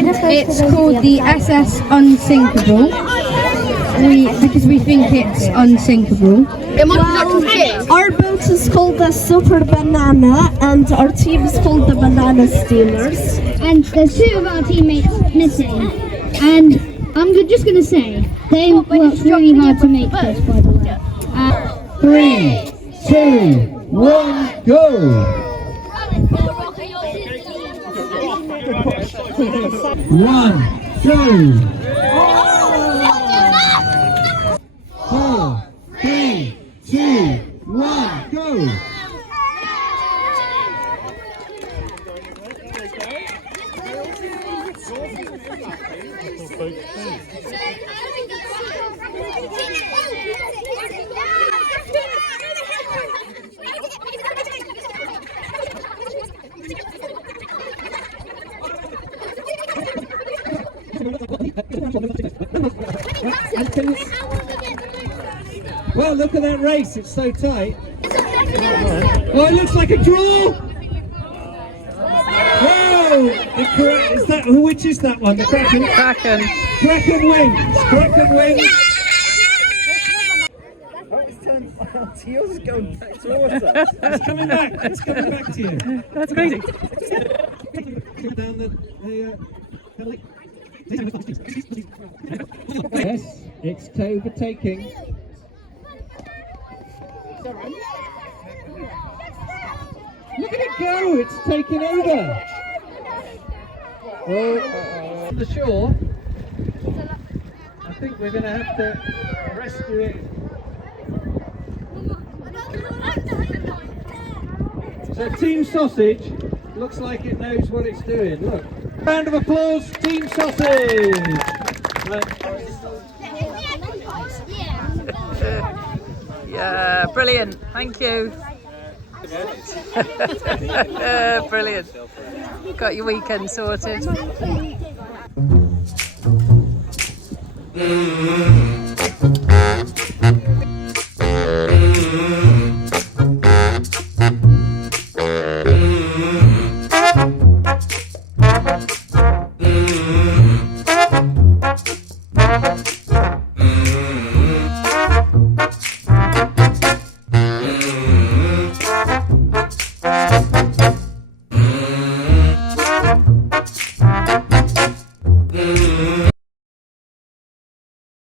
It's called the SS Unsinkable. Because we think it's unsinkable. Our boat is called the Super Banana, and our team is called the Banana Steamers. And there's two of our teammates missing. And I'm just going to say, they worked really hard to make this, by the way. 3, 2, 1, go! 1, 2, 4, 3, 2, 1, go! Well, look at that race, it's so tight. Oh, it looks like a draw! Whoa! Is that, which is that one? The Kraken? Kraken. Kraken wins! Kraken wins! Yours is going back towards us. It's coming back to you. That's crazy. Down yes, it's overtaking. Look at it go, it's taking over. Oh, on the shore, I think we're going to have to rescue it. So Team Sausage looks like it knows what it's doing. Look. Round of applause, Team Sausage! Yeah, brilliant. Thank you. Brilliant. Got your weekend sorted.